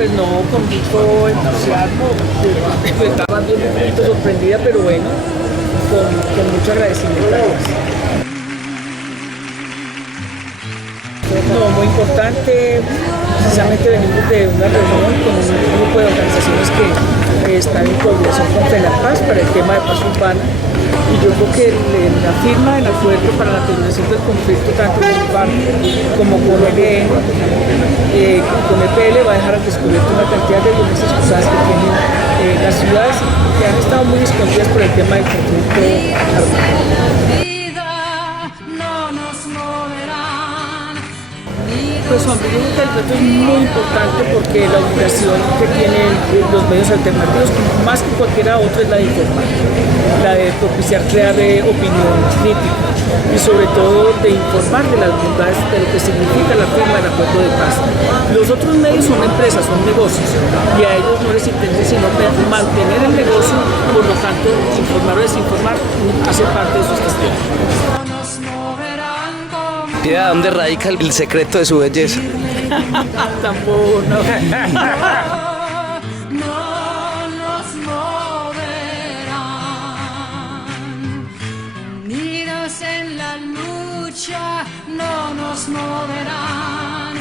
pues no, con mucho entusiasmo, estaba bien un poquito sorprendida, pero bueno, con mucho agradecimiento. No, muy importante, precisamente venimos de una reunión con un grupo de organizaciones que están en coordinación con FENAPAZ para el tema de paz urbana, y yo creo que la firma del acuerdo para la terminación del conflicto tanto con FARC como con ELN, con EPL, va a dejar al descubierto una cantidad de violencias cruzadas que tienen las ciudades que han estado muy escondidas por el tema del conflicto armado. Pues hombre, yo creo que el reto es muy importante porque la obligación que tienen los medios alternativos, más que cualquiera otra, es la de informar, la de propiciar, crear opinión crítica y sobre todo de informar de las bondades de lo que significa la firma del acuerdo de paz. Los otros medios son empresas, son negocios y a ellos no les interesa sino mantener el negocio, por lo tanto informar o desinformar hace parte de sus gestiones. Piedad, ¿dónde radica el secreto de su belleza? Tampoco, no. No nos moverán, unidos en la lucha, no nos moverán,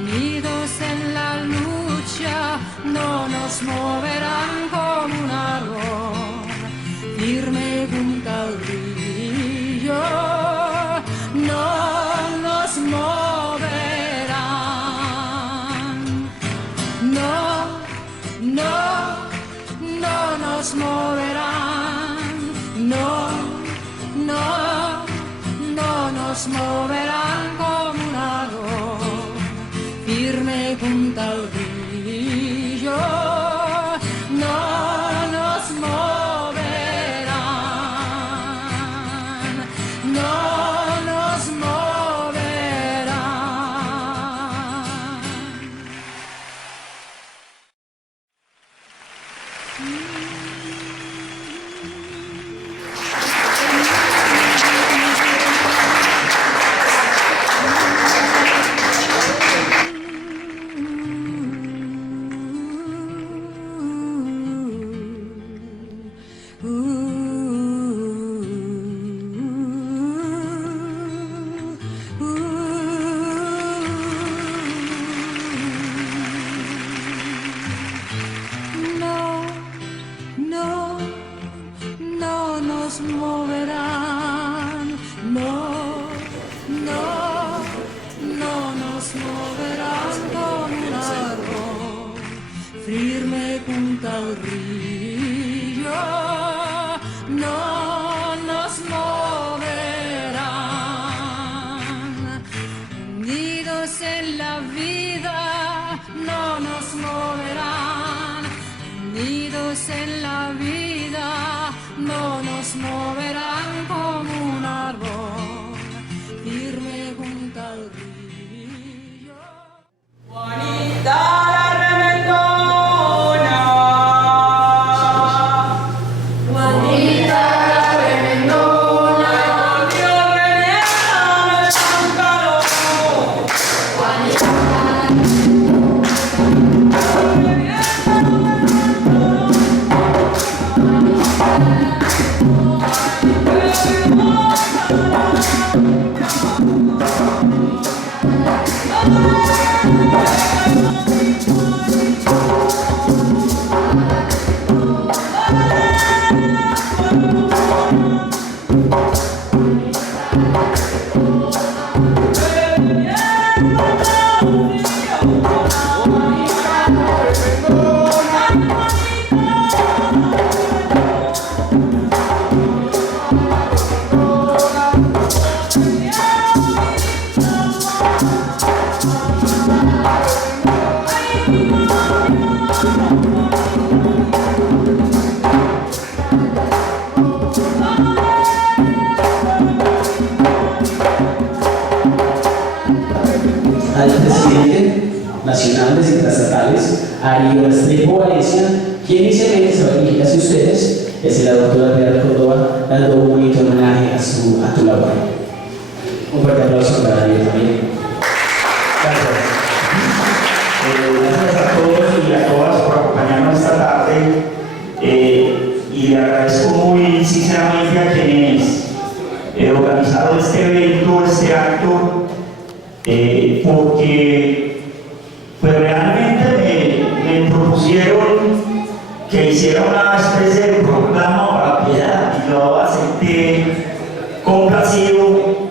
unidos en la lucha, no nos moverán como un árbol firme junto al río. No nos moverán, no nos moverán, no nos moverán como un árbol firme junto al río. No nos moverán, no nos moverán. No nos moverán, no nos moverán como un árbol firme junto al río. No nos moverán, unidos en la vida, no nos moverán, unidos en la vida, no nos moverán como un árbol firme junto al río. Juanita. Al presidente nacional de Intrastatales, Ari Restrepo Valencia, quien inicialmente se va a dirigir hacia ustedes, es la doctora Piedad Córdoba, dando un bonito homenaje a tu labor. Un fuerte aplauso para Ari también. Gracias. Gracias a todos. este acto porque pues realmente me propusieron que hiciera una especie de proclama para Piedad y yo acepté complacido.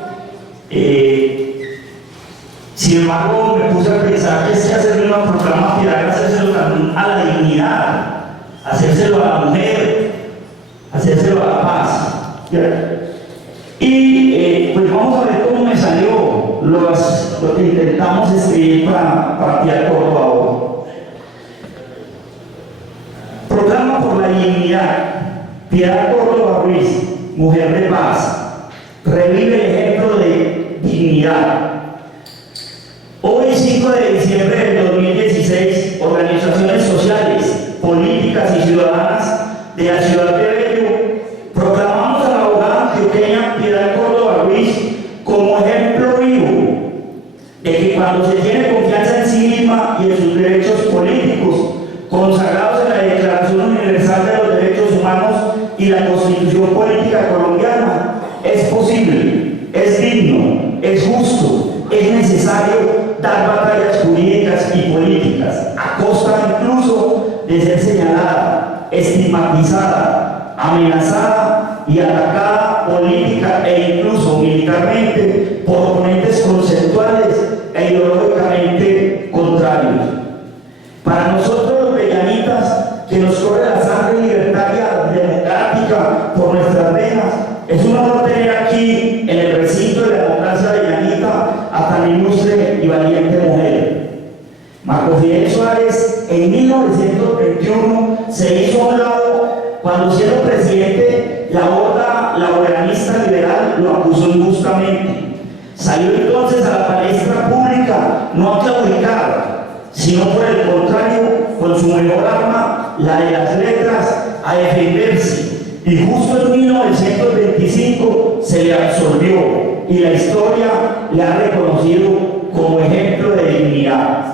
Sin embargo, me puse a pensar que hacerle una proclama a Piedad era hacérselo también a la dignidad, hacérselo a la mujer, hacérselo a la paz. Y pues vamos a ver cómo me salió lo que intentamos escribir para Piedad Córdoba ahora. Proclama por la dignidad. Piedad Córdoba Ruiz, mujer de paz, revive el ejemplo de dignidad. Hoy, 5 de diciembre del 2016, organizaciones sociales, políticas y ciudadanas de la ciudad de Bello proclamamos a la abogada antioqueña Piedad Córdoba Ruiz como ejemplo vivo de que cuando se tiene confianza en sí misma y en sus derechos políticos, consagrados en la Declaración Universal de los Derechos Humanos y la Constitución Política Colombiana, es posible, es digno, es justo, es necesario dar batallas jurídicas y políticas, a costa incluso de ser señalada, estigmatizada, amenazada y atacada política e incluso militarmente por oponentes conceptuales e ideológicamente contrarios. Para nosotros los bellanitas, que nos corre la sangre libertaria democrática por nuestras venas, es un honor tener aquí en el recinto de la democracia bellanita a tan ilustre y valiente mujer. Marco Fidel Suárez en 1921 se hizo a un lado cuando, siendo presidente, la horda laboranista liberal lo acusó injustamente. Salió entonces a la palestra pública no a claudicar, sino por el contrario, con su mejor arma, la de las letras, a defenderse. Y justo en 1925 se le absolvió y la historia le ha reconocido como ejemplo de dignidad.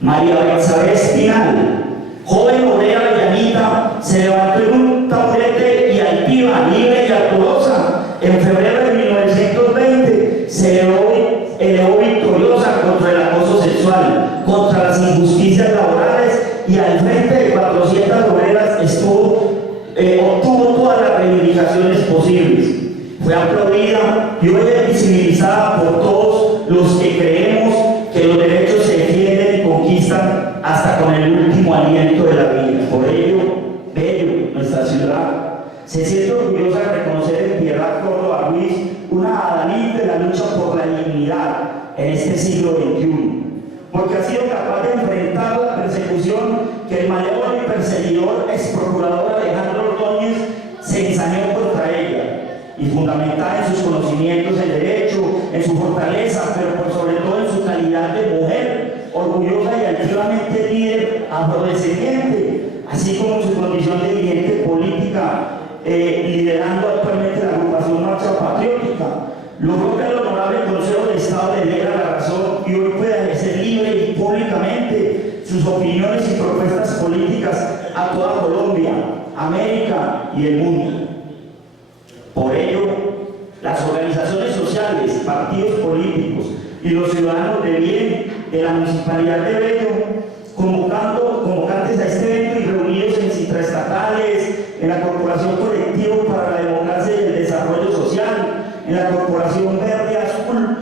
María Betsabe Espinal, joven obrera bellanita, se levantó en un taburete y altiva, libre y ardorosa. En febrero de 1920 se elevó victoriosa contra el acoso sexual, contra las injusticias laborales, y al frente de 400 obreras obtuvo todas las reivindicaciones posibles. Fue aplaudida y hoy es visibilizada por todos los que creemos que los derechos se defienden y conquistan hasta con el último aliento de la vida. Por ello, Bello, nuestra ciudad, se siente orgullosa de reconocer en Piedad Córdoba Ruiz una adalid de la lucha por la dignidad en este siglo XXI, porque ha sido capaz de enfrentar la persecución que el malévolo y perseguidor ex procurador Alejandro Ordóñez se ensañó contra ella, y fundamentada en sus conocimientos de derecho, en su fortaleza, pero por sobre todo en su calidad de mujer, orgullosa y altivamente líder afrodescendiente, así como en su condición de dirigente política, liderando actualmente la agrupación Marcha Patriótica. Logró que el honorable Consejo de Estado le diera la razón y hoy pueda ejercer libre y públicamente sus opiniones y propuestas políticas a toda Colombia, América y el mundo. Por ello, las organizaciones sociales, partidos políticos y los ciudadanos de bien de la Municipalidad de Bello, convocantes a este evento y reunidos en intraestatales, en la Corporación Colectivo para la Democracia y el Desarrollo Social, en la Corporación Verde Azul,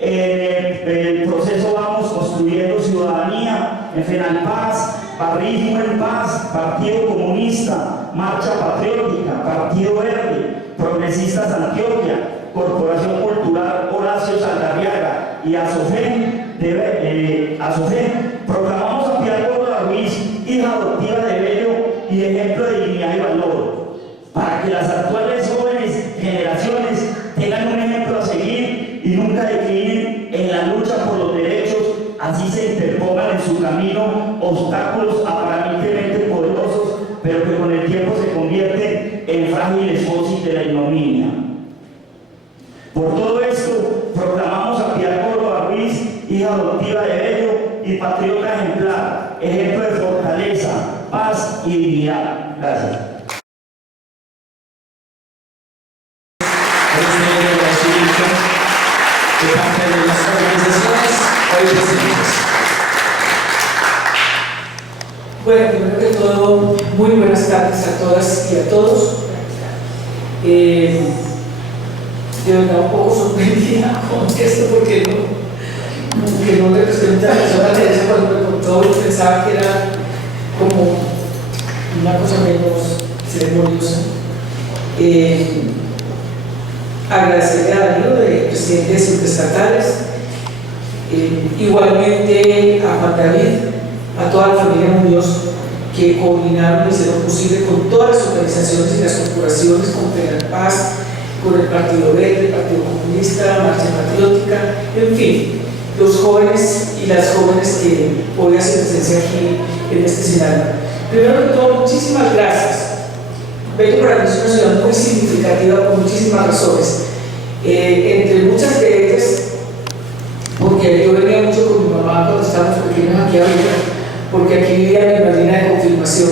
en el proceso Vamos Construyendo Ciudadanía, en FENALPAZ, Barrismo en Paz, Partido Comunista, Marcha Patriótica, Partido Verde, Progresistas Antioquia, Corporación Cultural Horacio Saldarriaga y ASOFEN, proclamamos a Piedad Córdoba Ruiz, hija adoptiva de Bello y ejemplo de dignidad y valor, para que las actuales jóvenes generaciones tengan un ejemplo a seguir y nunca declinen en la lucha por los derechos, así se interpongan en su camino obstáculos aparentemente poderosos, pero que con el tiempo se convierten en frágiles fósiles de la ignominia. Por todo esto, proclamamos a Piedad Córdoba Ruiz, hija adoptiva de Bello y patriota ejemplar, ejemplo de fortaleza, paz y dignidad. Gracias. Buenos días, hoy presentes. Bueno, primero que todo, muy buenas tardes a todas y a todos. De verdad un poco sorprendida con esto porque no representa a la persona Teresa cuando me contó y pensaba que era como una cosa menos ceremoniosa. Agradecerle a Danilo, de presidente de Simprestatales, igualmente a Juan David, a toda la familia Muñoz que coordinaron y hicieron posible con todas las organizaciones y las corporaciones, con Penal Paz, con el Partido Verde, el Partido Comunista, Marcha Patriótica, en fin, los jóvenes y las jóvenes que hoy hacen presencia aquí en este escenario. Primero que todo, muchísimas gracias. Bello para mí es una ciudad muy significativa por muchísimas razones, entre muchas de ellas, porque yo venía mucho con mi mamá cuando estábamos pequeños aquí arriba, porque aquí vivía mi madrina de confirmación.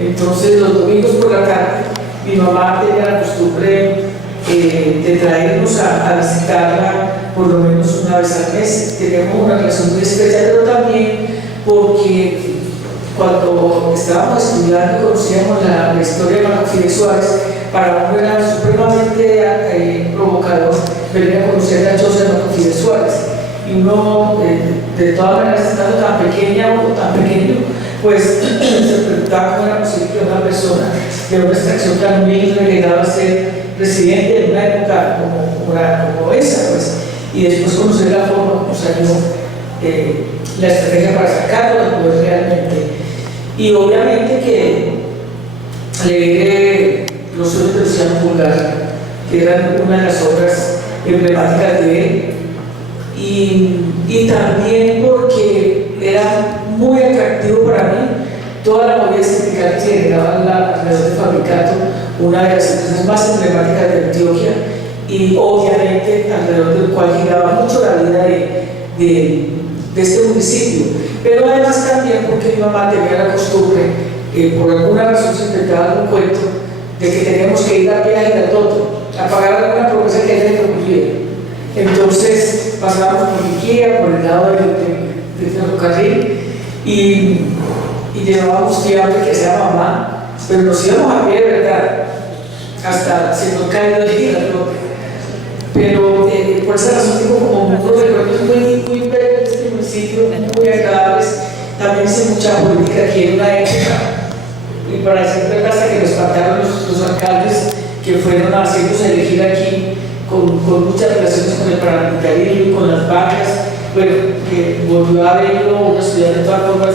Entonces los domingos por la tarde mi mamá tenía la costumbre de traernos a visitarla por lo menos una vez al mes. Teníamos una relación muy especial, pero también porque cuando estábamos estudiando conocíamos la historia de Marco Fidel Suárez. Para uno era supremamente provocador venir a conocer la choza de Marco Fidel Suárez. Y uno, de todas maneras, estando tan pequeña o tan pequeño, pues se preguntaba cómo era posible que una persona de una extracción tan humilde llegara a ser presidente en una época como esa, pues. Y después conocer la forma como salió la estrategia para sacarlo del poder realmente. Y obviamente que leer Los sueños de Luciano Pulgar, que eran una de las obras emblemáticas de él, y también porque era muy atractivo para mí toda la movida sindical que generaba alrededor de Fabricato, una de las empresas más emblemáticas de Antioquia, y obviamente alrededor del cual giraba mucho la vida de este municipio. Pero además también porque mi mamá tenía la costumbre, por alguna razón se inventaba un cuento, de que teníamos que ir a pie a Giratoto, a pagar alguna promesa que ella no cumpliera. Entonces pasábamos por Iquía, por el lado del ferrocarril, y llevábamos fiambre que sea mamá, pero nos íbamos a pie de verdad, hasta se nos cae de Giratoto. Pero por esa razón tengo como unos recuerdos muy bellos de este municipio, muy agradables. También hice mucha política aquí en una época, y para decir verdad, hasta que nos faltaron los alcaldes que fueron haciéndose elegir aquí con muchas relaciones con el paramilitarismo y con las vacas. Bueno, que volvió a verlo una ciudad de todas formas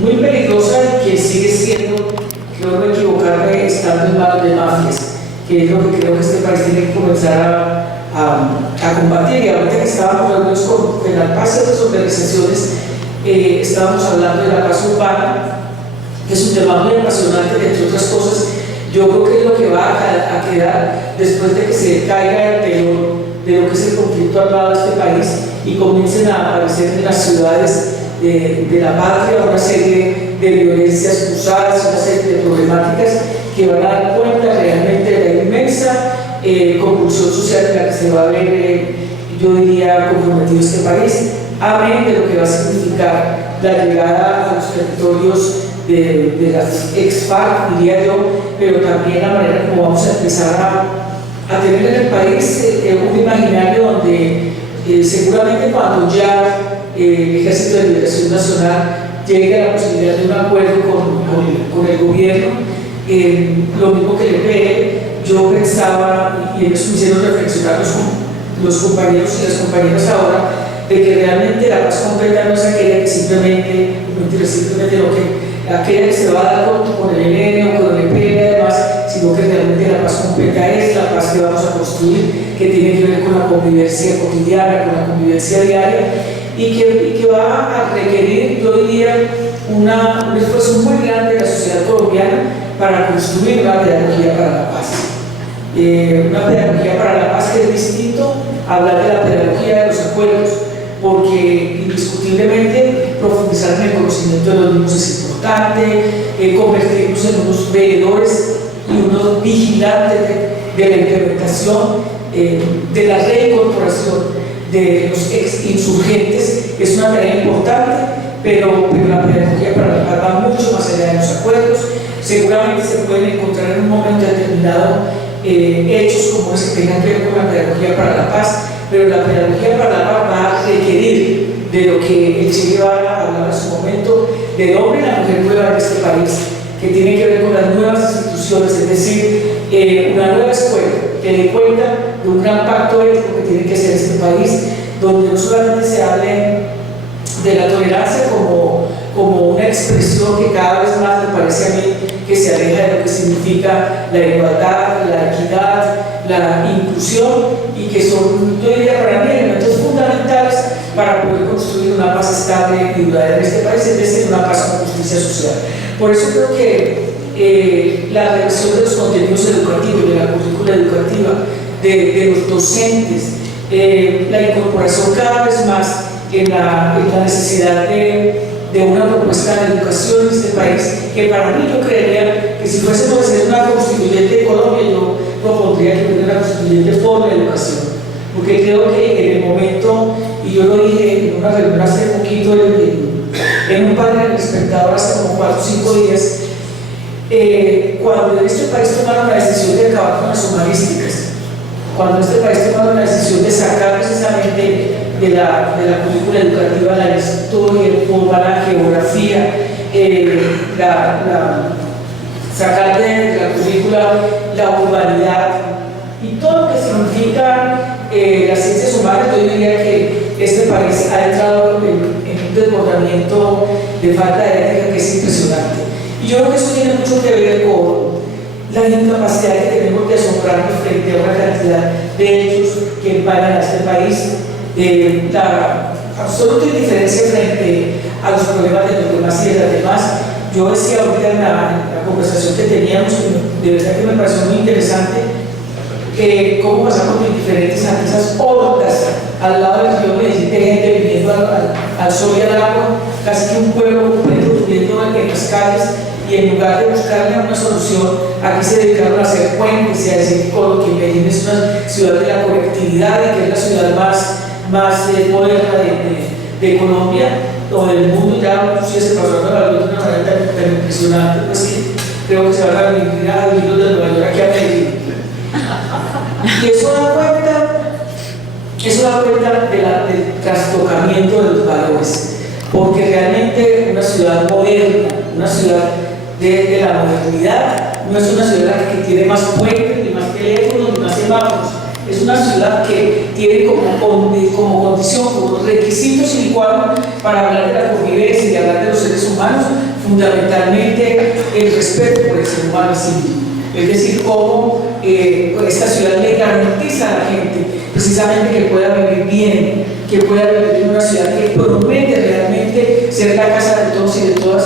muy peligrosa y que sigue siendo, creo no equivocarme, estando en manos de mafias, que es lo que creo que este país tiene que comenzar a combatir. Y ahorita que estábamos reunidos con Penal Paz y otras organizaciones, estábamos hablando de la paz urbana, que es un tema muy apasionante, que entre otras cosas yo creo que es lo que va a quedar después de que se caiga el telón de lo que es el conflicto armado de este país y comiencen a aparecer en las ciudades de la patria una serie de violencias cruzadas, una serie de problemáticas que van a dar cuenta realmente de la inmensa convulsión social en la que se va a ver, yo diría, comprometido este país, amén de lo que va a significar la llegada a los territorios de las ex-FARC, diría yo, pero también la manera como vamos a empezar a tener en el país un imaginario donde seguramente cuando ya el Ejército de Liberación Nacional llegue a la posibilidad de un acuerdo con el gobierno, lo mismo que el EPE, yo pensaba, y ellos me hicieron reflexionar los compañeros y las compañeras ahora, de que realmente la paz completa no es aquella que simplemente lo que aquella que se va a dar con el ELN o con el EP y demás, sino que realmente la paz completa es la paz que vamos a construir, que tiene que ver con la convivencia cotidiana, con la convivencia diaria, y que va a requerir, yo diría, un esfuerzo muy grande de la sociedad colombiana para construir una pedagogía para la paz. Una pedagogía para la paz que es distinto a hablar de la pedagogía de los acuerdos, porque indiscutiblemente profundizar en el conocimiento de los mismos es importante, convertirnos en unos veedores y unos vigilantes de la implementación, de la reincorporación de los ex insurgentes. Es una tarea importante, pero la pedagogía para la paz va mucho más allá de los acuerdos. Seguramente se pueden encontrar en un momento determinado hechos como ese que tengan que ver con la pedagogía para la paz, pero la pedagogía para la paz va a requerir de lo que el Che Guevara hablaba en su momento, del hombre y la mujer nueva de este país, que tiene que ver con las nuevas instituciones, es decir, una nueva escuela que dé cuenta de un gran pacto ético que tiene que ser este país, donde no solamente se hable de la tolerancia como una expresión que cada vez más me parece a mí que se aleja de lo que significa la igualdad, la equidad, la inclusión, y que son, yo diría, para mí elementos fundamentales para poder construir una paz estable y duradera en este país, es decir, una paz con justicia social. Por eso creo que la revisión de los contenidos educativos, de la currícula educativa, de los docentes, la incorporación cada vez más en la necesidad de una propuesta de educación en este país, que para mí yo creería que si fuésemos a hacer una constituyente de Colombia, yo propondría que hubiera una constituyente por la educación, porque creo que en el momento, y yo lo dije en una reunión hace poquito en un panel del Espectador hace como 4 o 5 días, cuando en este país tomaron la decisión de acabar con las humanísticas, cuando en este país tomaron la decisión de sacar precisamente de la currícula educativa la historia, el forma, la geografía, sacar de la currícula la urbanidad y todo lo que significa las ciencias humanas, yo diría que este país ha entrado en un desbordamiento de falta de ética que es impresionante. Y yo creo que eso tiene mucho que ver con la incapacidad que tenemos de asombrarnos frente a una cantidad de hechos que empañan a este país, la absoluta indiferencia frente a los problemas de los demás y de las demás. Yo decía ahorita en la conversación que teníamos, de verdad que me pareció muy interesante, cómo pasamos de indiferentes ante esas hordas al lado del río Medellín de gente viviendo al sol y al agua, casi que un pueblo completo viviendo en las calles, y en lugar de buscarle una solución, aquí se dedicaron a hacer puentes y a decir que Medellín es una ciudad de la conectividad y que es la ciudad más moderna de Colombia o del mundo. Ya si se pasó a la luz de una manera tan impresionante, pues sí, creo que se van a venir a vivir de Nueva York aquí a Medellín. Y eso da cuenta del trastocamiento de los valores, porque realmente una ciudad moderna, una ciudad de la modernidad, no es una ciudad que tiene más puentes, ni más teléfonos, ni más semáforos. Es una ciudad que tiene como condición, como requisitos sine qua non para hablar de la convivencia y hablar de los seres humanos, fundamentalmente el respeto por el ser humano en sí. Es decir, cómo esta ciudad le garantiza a la gente precisamente que pueda vivir bien, que pueda vivir en una ciudad que promete realmente ser la casa de todos y de todas,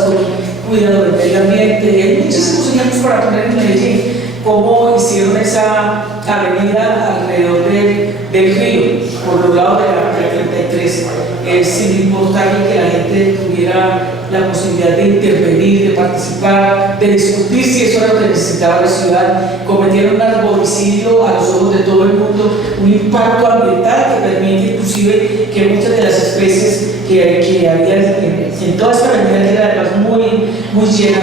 cuidando del medio ambiente. Hay muchísimos ejemplos para poner en Medellín, cómo hicieron esa avenida alrededor del río, por los lados de la 33, sin importarle que la gente tuviera la posibilidad de intervenir, de participar, de discutir si eso era lo que necesitaba la ciudad. Cometieron un arboricidio a los ojos de todo el mundo, un impacto ambiental que permite inclusive que muchas de las especies que había en toda esta avenida, que era además muy llena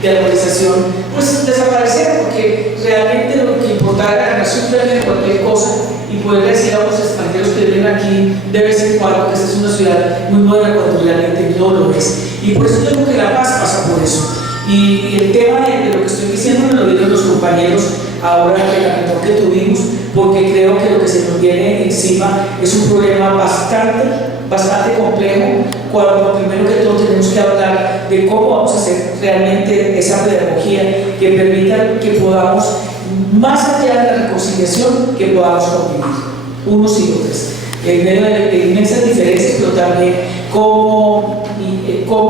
de arborización, pues desaparecieron, porque realmente lo que importaba era ganar su premio de cualquier cosa y poder decir a los extranjeros que vienen aquí de vez en cuando que esta es una ciudad muy moderna cuando realmente no lo es. Y por eso yo creo que la paz pasa por eso. Y el tema de lo que estoy diciendo me lo dieron los compañeros ahora en la reunión que tuvimos, porque creo que lo que se nos viene encima es un problema bastante complejo, cuando lo primero que todo tenemos que hablar de cómo vamos a hacer realmente esa pedagogía que permita que podamos, más allá de la reconciliación, que podamos convivir unos y otros en medio de inmensas diferencias, pero también cómo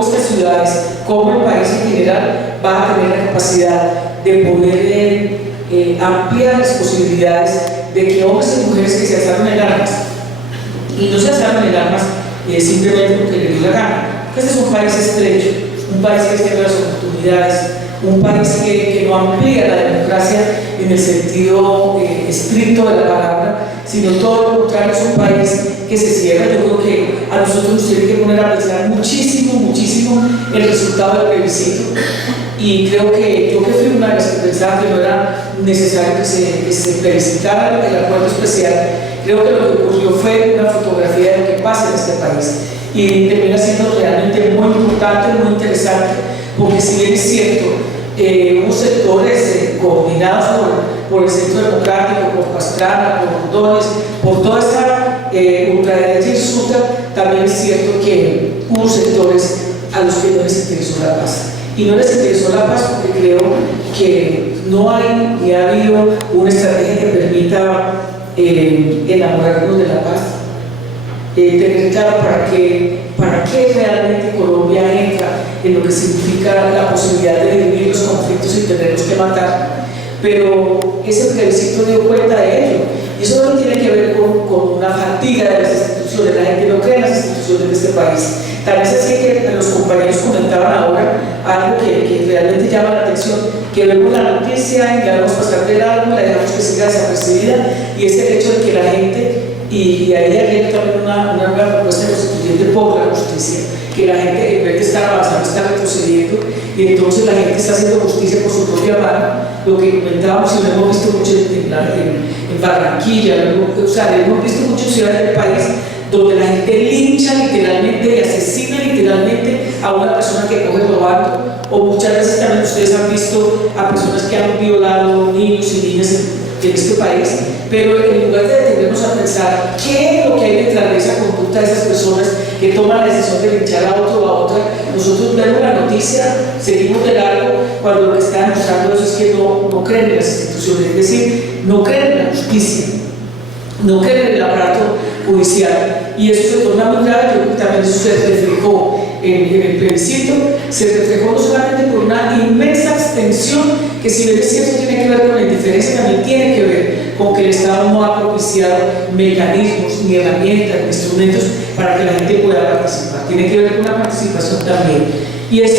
estas ciudades, cómo el país en general va a tener la capacidad de poder ampliar las posibilidades de que hombres y mujeres que se alzaron en armas, y no se alzaron en armas simplemente porque les dio la gana. Este es un país estrecho, un país que tiene las oportunidades, un país que no amplía la democracia en el sentido estricto de la palabra, sino todo lo contrario, es un país que se cierran. Yo creo que a nosotros nos tiene que poner a pensar muchísimo el resultado del plebiscito, y creo que yo que fui una de las que pensaba que no era necesario que se plebiscitara el acuerdo especial, creo que lo que ocurrió fue una fotografía de lo que pasa en este país, y termina siendo realmente muy importante, muy interesante, porque si bien es cierto, hubo sectores coordinados por el Centro Democrático, por Pastrana, por Ordóñez, por toda esta ultraderecha insulta, también es cierto que hubo sectores a los que no les interesó la paz. Y no les interesó la paz porque creo que no hay ni ha habido una estrategia que permita enamorarnos de la paz. Tener claro para qué realmente Colombia entra en lo que significa la posibilidad de dividir los conflictos sin tenerlos que matar. Pero ese plebiscito dio cuenta de ello, y eso no tiene que ver con una fatiga de las instituciones. La gente no cree en las instituciones de este país. Tal vez así que los compañeros comentaban ahora algo que realmente llama la atención, que vemos la noticia y la vemos pasar de largo, la dejamos que siga desapercibida, y es el hecho de que la gente, y ahí hay también una nueva propuesta constituyente por la justicia, que la gente en vez de estar avanzando está retrocediendo, y entonces la gente está haciendo justicia por su propia mano. Lo que comentábamos y lo hemos visto mucho en Barranquilla, hemos visto muchas ciudades del país donde la gente lincha literalmente y asesina literalmente a una persona que coge robando, o muchas veces también ustedes han visto a personas que han violado niños y niñas en este país, pero en lugar de detenernos a pensar qué es lo que hay detrás de esa conducta de esas personas que toman la decisión de linchar a otro o a otra, nosotros vemos la noticia, seguimos de largo, cuando lo que está demostrando eso es que no creen en las instituciones, es decir, no creen en la justicia, no creen en el aparato judicial, y eso se torna muy grave. Yo creo que también eso se reflejó en el plebiscito, se reflejó no solamente por una inmensa abstención, que si bien es cierto tiene que ver con la indiferencia, también tiene que ver con que el Estado no ha propiciado mecanismos, ni herramientas, ni instrumentos para que la gente pueda participar. Tiene que ver con la participación también. Y es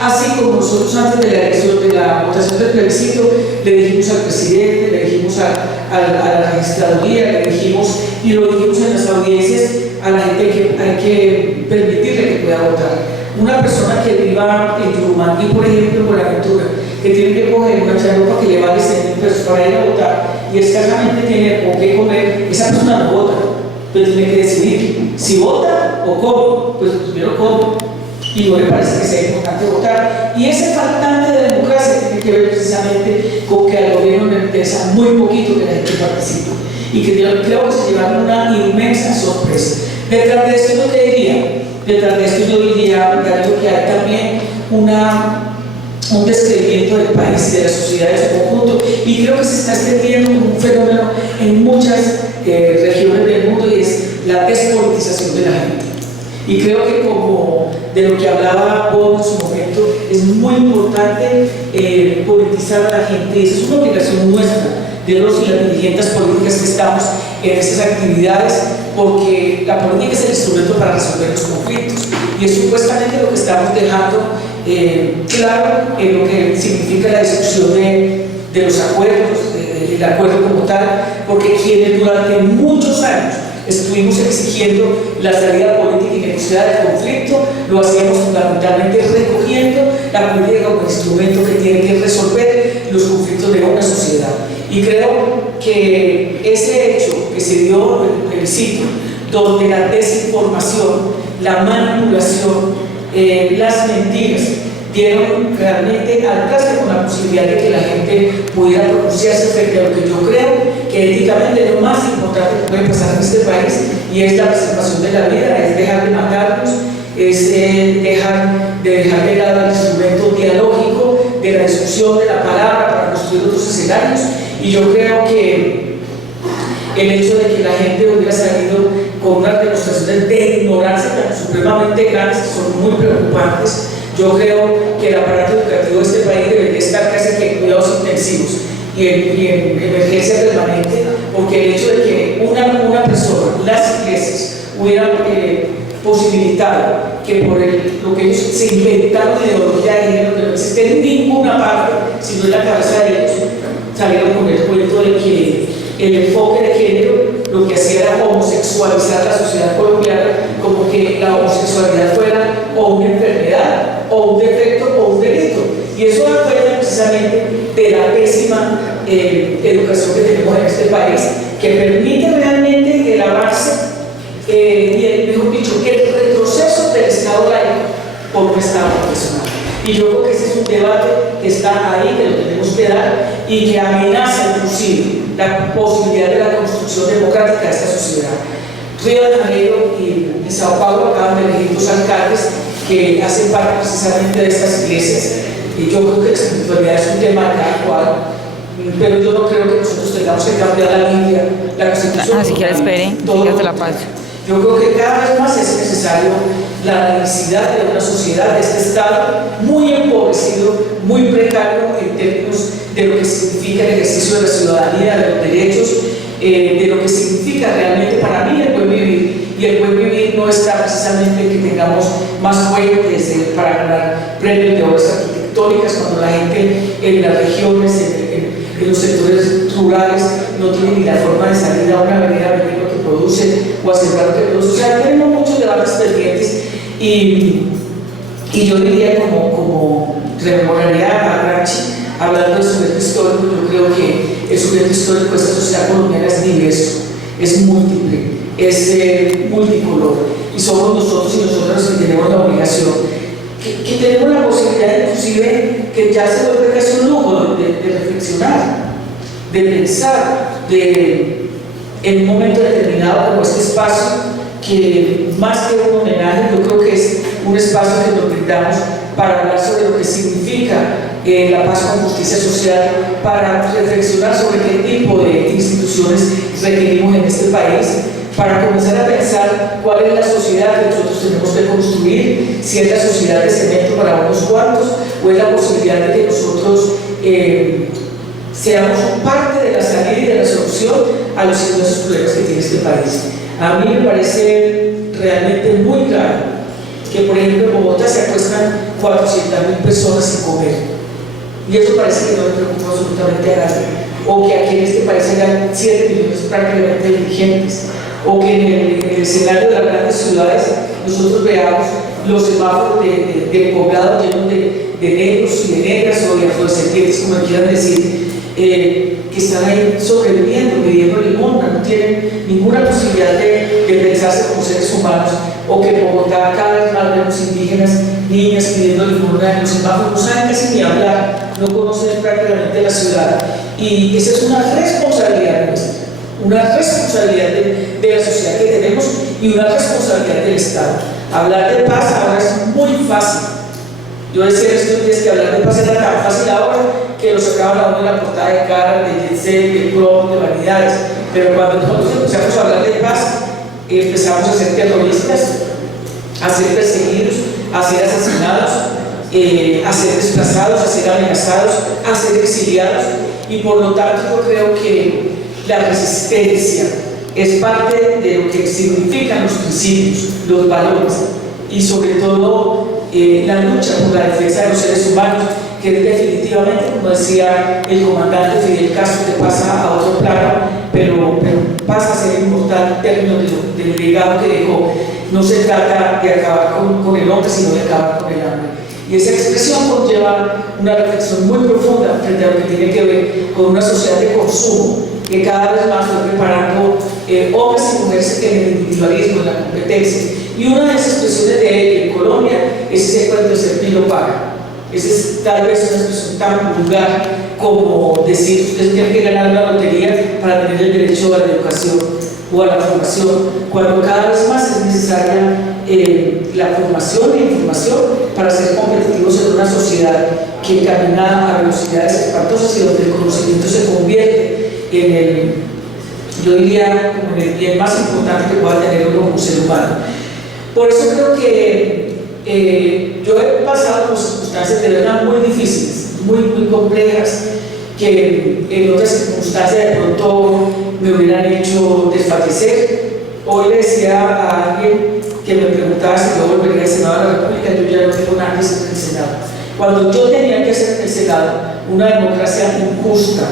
así como nosotros antes de la elección, de la votación del plebiscito, le dijimos al presidente, le dijimos a la registraduría, le dijimos, y lo dijimos en las audiencias, a la gente que hay que permitirle que pueda votar. Una persona que viva en Turumanquí, por ejemplo, en Buenaventura, que tiene que coger una chalupa que le vale 100.000 pesos para ir a votar y escasamente tiene con qué comer, esa persona no vota, pero tiene que decidir si vota o come. Pues primero come, y no le parece que sea importante votar. Y ese faltante de democracia tiene que ver precisamente con que al gobierno le interesa muy poquito que la gente participe, y que yo creo que se llevaron una inmensa sorpresa. Detrás de esto yo te diría, detrás de esto yo diría, Darío, que hay también un descreimiento del país, de la sociedad en su conjunto, y creo que se está extendiendo como un fenómeno en muchas regiones del mundo, y es la despolitización de la gente. Y creo que, como de lo que hablaba Bob en su momento, es muy importante politizar a la gente, y esa es una obligación nuestra, de los y las dirigentes políticas que estamos en estas actividades, porque la política es el instrumento para resolver los conflictos, y es supuestamente lo que estamos dejando claro en lo que significa la discusión de los acuerdos, el acuerdo como tal, porque quienes durante muchos años estuvimos exigiendo la salida política y negociada del conflicto, lo hacíamos fundamentalmente recogiendo la política como instrumento que tiene que resolver los conflictos de una sociedad. Y creo que ese hecho que se dio en el plebiscito, donde la desinformación, la manipulación, las mentiras dieron realmente al traste con la posibilidad de que la gente pudiera pronunciarse frente a lo que yo creo que éticamente es lo más importante que puede pasar en este país, y es la preservación de la vida, es dejar de matarnos, es dejar de lado el instrumento dialógico de la discusión de la palabra para construir otros escenarios. Y yo creo que el hecho de que la gente hubiera salido con unas demostraciones de ignorancia tan supremamente grandes, que son muy preocupantes, yo creo que el aparato educativo de este país debería estar casi que en cuidados intensivos y en emergencia permanente, porque el hecho de que una persona, las iglesias, hubieran posibilitado que por lo que ellos se inventaron de ideología de género, que no existe en ninguna parte, sino en la cabeza de ellos, salieron con el cuento de que el enfoque de género lo que hacía era homosexualizar la sociedad colombiana, como que la homosexualidad fuera o una enfermedad, o un defecto, o un delito. Y eso depende precisamente de la pésima educación que tenemos en este país, que permite realmente el avance mejor dicho, el retroceso del Estado laico por un Estado profesional. Y yo creo que ese es un debate que está ahí, que lo tenemos que dar y que amenaza inclusive la posibilidad de la construcción democrática de esta sociedad. Río de Janeiro y en Sao Paulo acaban de elegir dos alcaldes que hacen parte precisamente de estas iglesias. Y yo creo que la espiritualidad es un tema de cada cual, pero yo no creo que nosotros tengamos que cambiar la Biblia, la Constitución. Si quieres, espere, fíjate la paz. Yo creo que cada vez más es necesario la necesidad de una sociedad, de este Estado muy empobrecido, muy precario en términos de lo que significa el ejercicio de la ciudadanía, de los derechos, de lo que significa realmente para mí el buen vivir. Y el buen vivir no está precisamente en que tengamos más fuentes para ganar premios de obras arquitectónicas, cuando la gente en las regiones, en los sectores rurales, no tiene ni la forma de salir a una avenida a vender lo que produce o a sembrar lo que produce. O sea, tenemos muchos debates pendientes y yo diría como rememoraría a Gramsci, hablando del sujeto histórico, yo creo que el sujeto histórico de esta sociedad colombiana es diverso, es múltiple, es multicolor, y somos nosotros y nosotras los que tenemos la obligación, que tenemos la posibilidad inclusive, que ya se vuelve casi un lujo de reflexionar, de pensar, en un momento determinado como este espacio, que más que un homenaje, yo creo que es un espacio que nos brindamos para hablar sobre lo que significa la paz con justicia social, para reflexionar sobre qué tipo de instituciones requerimos en este país, para comenzar a pensar cuál es la sociedad que nosotros tenemos que construir, si es la sociedad de cemento para unos cuantos o es la posibilidad de que nosotros seamos parte de la salida y de la solución a los inmensos problemas que tiene este país. A mí me parece realmente muy grave que, por ejemplo, en Bogotá se acuestan 400.000 personas sin comer. Y eso parece que no le preocupa absolutamente a nadie. O que aquí en este país hayan 7 millones prácticamente indigentes. O que en el escenario de las grandes ciudades nosotros veamos los semáforos de poblados llenos de negros y de negras o de afrodescendientes, como quieran decir, que están ahí sobreviviendo, pidiendo limosna, no tienen ninguna posibilidad de pensarse como seres humanos, o que en Bogotá cada vez más vemos indígenas, niñas pidiendo limosna en los semáforos, no saben casi ni hablar, no conocen prácticamente la ciudad, y esa es una responsabilidad nuestra, una responsabilidad de la sociedad que tenemos y una responsabilidad del Estado. Hablar de paz ahora es muy fácil. Yo decía estos días que hablar de paz era tan fácil ahora que lo sacaban a uno en la portada de cara, de Jet, de Chrome, de Vanidades. Pero cuando nosotros empezamos a hablar de paz, empezamos a ser terroristas, a ser perseguidos, a ser asesinados, a ser desplazados, a ser amenazados, a ser exiliados. Y por lo tanto yo creo que la resistencia es parte de lo que significan los principios, los valores y sobre todo la lucha por la defensa de los seres humanos, que definitivamente, como decía el comandante Fidel Castro, que pasa a otro plano, pero pasa a ser importante en términos del legado que dejó. No se trata de acabar con el hombre, sino de acabar con el hambre. Y esa expresión conlleva una reflexión muy profunda frente a lo que tiene que ver con una sociedad de consumo, que cada vez más está preparando hombres y mujeres en el individualismo, en la competencia. Y una de las expresiones de él en Colombia es ese cuento de servir lo paga. Esa es tal vez una expresión tan vulgar como decir ustedes tienen que ganar una lotería para tener el derecho a la educación o a la formación, cuando cada vez más es necesaria la formación e información para ser competitivos en una sociedad que camina a velocidades espantosas y donde el conocimiento se convierte en el, yo diría, como en el bien más importante que pueda tener uno como ser humano. Por eso creo que yo he pasado por circunstancias de verdad muy difíciles, muy complejas, que en otras circunstancias de pronto me hubieran hecho desfallecer. Hoy le decía a alguien que me preguntaba si yo volvería al Senado de la República, yo ya no tengo nada que hacer en el Senado. Cuando yo tenía que hacer en el Senado una democracia injusta,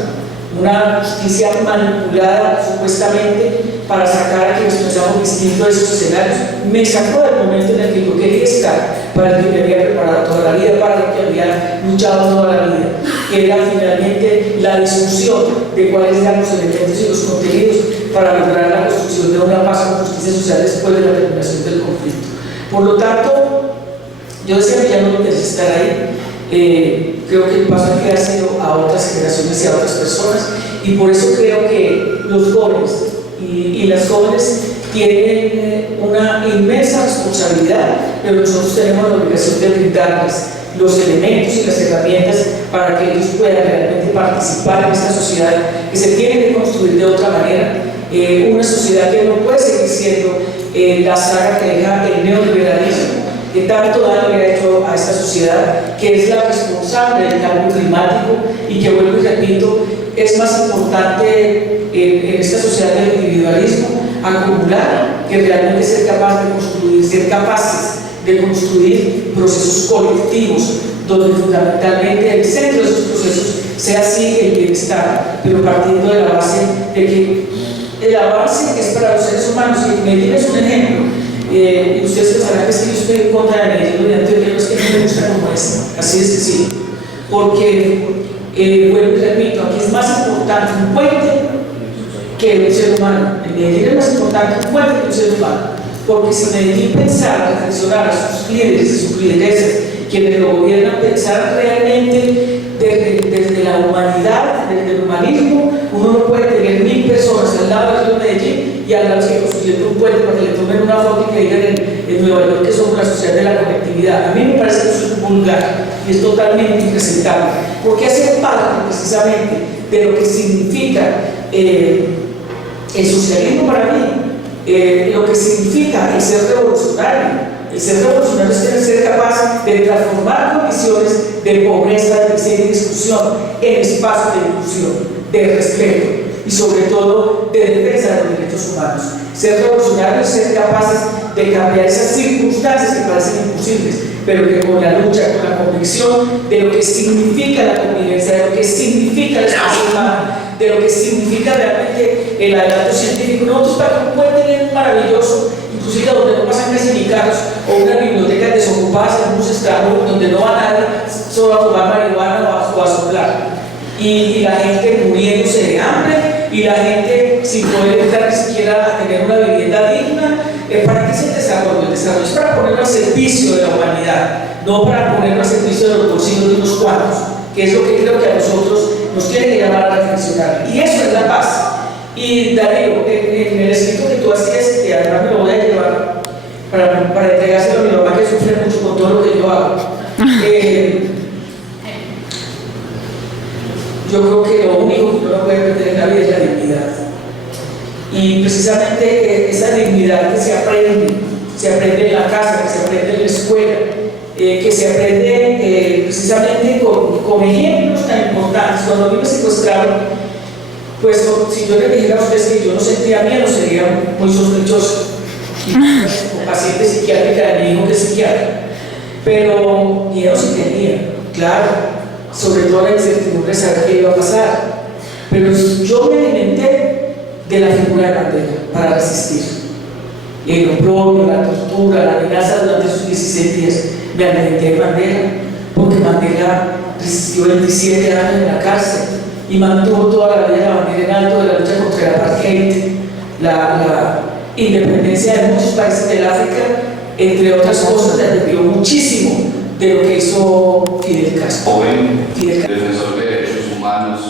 una justicia manipulada supuestamente, para sacar a quienes pensamos distinto de esos escenarios, me sacó del momento en el que yo quería estar, para el que me había preparado toda la vida, para el que había luchado toda la vida, que era finalmente la discusión de cuáles eran los elementos y los contenidos para lograr la construcción de una paz con justicia social después de la terminación del conflicto. Por lo tanto, yo decía que ya no me interesa estar ahí. Creo que el paso hay que dárselo a otras generaciones y a otras personas, y por eso creo que los jóvenes y las jóvenes tienen una inmensa responsabilidad, pero nosotros tenemos la obligación de brindarles los elementos y las herramientas para que ellos puedan realmente participar en esta sociedad que se tiene que construir de otra manera, una sociedad que no puede seguir siendo la saga que deja el neoliberalismo, que tanto daño le ha hecho a esta sociedad, que es la responsable del cambio climático y que, vuelvo y repito, es más importante en esta sociedad del individualismo acumular que realmente ser capaces de construir procesos colectivos donde fundamentalmente el centro de esos procesos sea así el bienestar, pero partiendo de la base de que el avance es para los seres humanos. Y Medellín es un ejemplo. Y ustedes pensarán que es que yo estoy en contra de Medellín, pero es que no me gusta como esta, así es sencillo, porque vuelvo y repito, aquí es más importante un puente que un ser humano. En Medellín es más importante un puente que un ser humano, porque si Medellín pensara, reflexionar a sus líderes y sus lideresas, quienes lo gobiernan, pensar realmente desde la humanidad, desde el humanismo, uno no puede tener 1000 personas al lado de Medellín y a las que construyen un puente para que le tomen una foto y que digan en Nueva York que somos la sociedad de la conectividad. A mí me parece que eso es vulgar y es totalmente impresentable, porque hace parte precisamente de lo que significa el socialismo para mí, lo que significa el ser revolucionario. El ser revolucionario es ser capaz de transformar condiciones de pobreza, de miseria y de exclusión en espacios de inclusión, de respeto y sobre todo de defensa de los derechos humanos. Ser revolucionario es ser capaces de cambiar esas circunstancias que parecen imposibles, pero que con la lucha, con la convicción de lo que significa la convivencia, de lo que significa la expresión humana, de lo que significa realmente el adelanto científico. Nosotros para un puente tener un maravilloso, inclusive donde no pasan casi ni carros, o una biblioteca desocupada en unos estragos donde no va nadie solo a fumar marihuana o a soplar, y la gente muriéndose de hambre, y la gente sin poder entrar ni siquiera a tener una vivienda digna. ¿Para qué es el desarrollo? El desarrollo es para ponerlo al servicio de la humanidad, no para ponerlo al servicio de los bolsillos de unos cuantos, que es lo que creo que a nosotros nos tiene que llamar a reflexionar. Y eso es la paz. Y Darío, en el escrito que tú hacías, que además me lo voy a llevar para entregárselo a mi mamá, que sufre mucho con todo lo que yo hago, yo creo que lo único que uno no puede perder en la vida es la dignidad. Y precisamente esa dignidad que se aprende en la casa, que se aprende en la escuela, que se aprende precisamente con ejemplos tan importantes. Cuando a mí me secuestraron, pues si yo les dijera a ustedes que yo no sentía miedo, sería muy sospechoso. Como paciente psiquiátrica de mi hijo que es psiquiatra. Pero miedo sí tenía, claro, sobre todo la incertidumbre de saber qué iba a pasar. Pero yo me alimenté de la figura de Mandela para resistir. El oprobio, la tortura, la amenaza durante sus 16 días, me alimenté de Mandela, porque Mandela resistió 27 años en la cárcel y mantuvo toda la vida la bandera en alto de la lucha contra el apartheid, la independencia de muchos países del África, entre otras cosas, le advirtió muchísimo de lo que hizo Fidel Castro. Joven defensor de derechos humanos,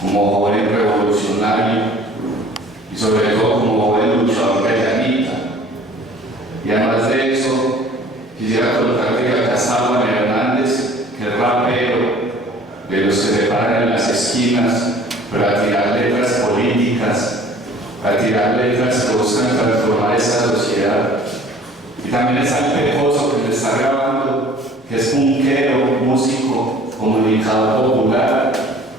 como joven revolucionario y sobre todo como joven luchador de Llanita. Y además de eso, quisiera contarte que acá está Juan Hernández, que es rapero, de los que se paran en las esquinas para tirar letras políticas, para tirar letras que buscan transformar esta sociedad. Y también está el Pecoso, que le está grabando, que es punkero, músico, comunicador popular,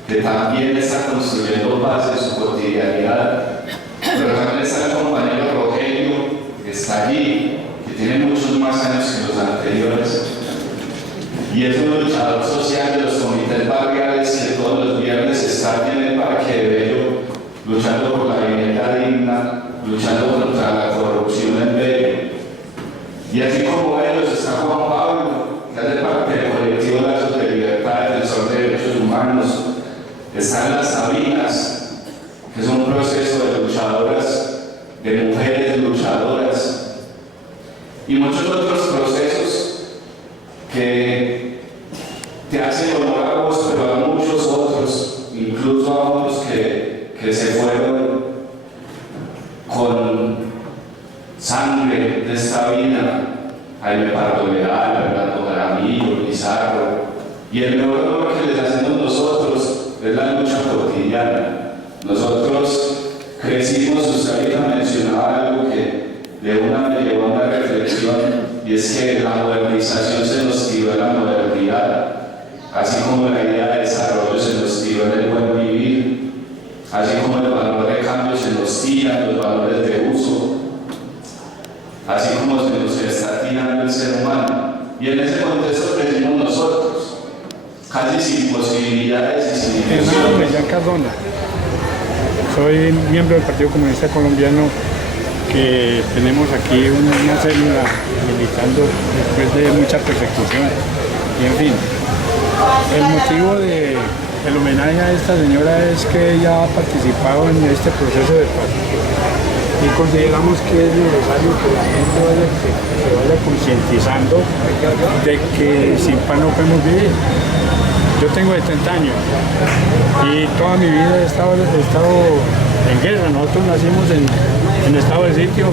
que también está construyendo paz en su cotidianidad. Pero también está el compañero Rogelio, que está allí, que tiene muchos más años que los anteriores, y es un luchador social de los comités barriales que todos los viernes está aquí en el Parque de Bello, luchando por la vivienda digna, revolución en medio. Y así como ellos está Juan Pablo, que hace parte del colectivo Lazos de Libertad, defensor de derechos humanos. Están las Sabinas, que es un proceso de luchadoras, de mujeres luchadoras, y muchos otros procesos que te hacen honor a vos, pero a muchos otros, incluso a otros que se fueron con sangre de esta vida. Jaime Pardo Leal, Bernardo Jaramillo, Pizarro, y el mejor honor que les hacemos nosotros es la lucha cotidiana. Nosotros crecimos, usted ahorita mencionaba algo que de una me llevó a una reflexión, y es que la modernización se nos tiró en la modernidad, así como la idea de desarrollo se nos tiró en el buen vivir, así como el valor de cambio se nos tira, los valores de uso, así como se nos está tirando el ser humano. Y en ese contexto crecimos nosotros, casi sin posibilidades y sin Hernando Millán Cardona. Soy miembro del Partido Comunista Colombiano, que tenemos aquí una célula militando después de mucha persecución. Y en fin, el motivo del homenaje a esta señora es que ella ha participado en este proceso de paz. Y consideramos que es necesario que la gente se vaya concientizando de que sin paz no podemos vivir. Yo tengo 70 años y toda mi vida he estado en guerra. Nosotros nacimos en estado de sitio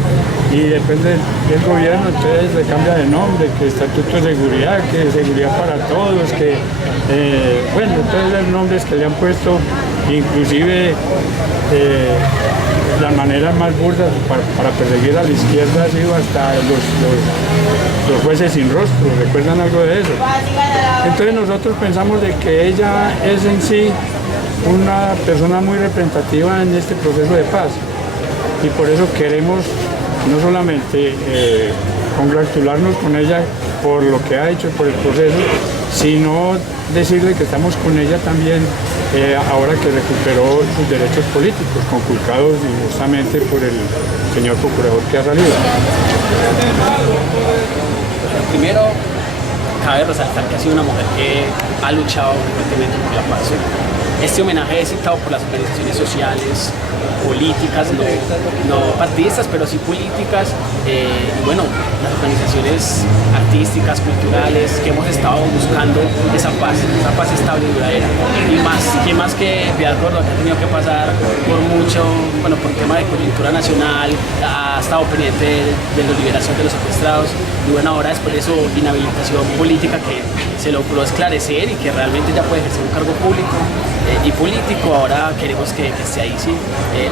y depende del gobierno, entonces se cambia de nombre, que estatuto de seguridad, que seguridad para todos, que bueno, todos los nombres que le han puesto, inclusive las maneras más burdas para perseguir a la izquierda ha sido hasta los jueces sin rostro. ¿Recuerdan algo de eso? Entonces nosotros pensamos de que ella es en sí una persona muy representativa en este proceso de paz, y por eso queremos no solamente congratularnos con ella por lo que ha hecho, por el proceso, sino decirle que estamos con ella también ahora que recuperó sus derechos políticos, conculcados injustamente por el señor procurador que ha salido. Primero, cabe resaltar que ha sido una mujer que ha luchado fuertemente por la paz. Este homenaje es citado por las organizaciones sociales, políticas, no partidistas, pero sí políticas, y bueno, las organizaciones artísticas, culturales, que hemos estado buscando esa paz estable y duradera. Y más que Piedad Córdoba, que ha tenido que pasar por mucho, bueno, por tema de coyuntura nacional, ha estado pendiente de la liberación de los secuestrados, y bueno, ahora después de su inhabilitación política que se logró esclarecer y que realmente ya puede ejercer un cargo público y político, ahora queremos que esté ahí, sí.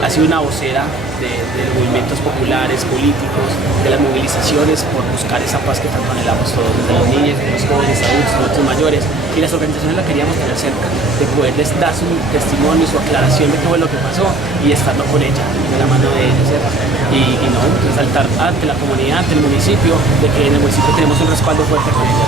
Ha sido una vocera de los movimientos populares, políticos, de las movilizaciones por buscar esa paz que tanto anhelamos todos, desde los niños, los jóvenes, adultos, adultos mayores, y las organizaciones la queríamos tener cerca, de poderles dar su testimonio, su aclaración de qué fue lo que pasó y estarlo con ella, de la mano de ella, ¿cierto? Y no, resaltar ante la comunidad, ante el municipio, de que en el municipio tenemos un respaldo fuerte con ella.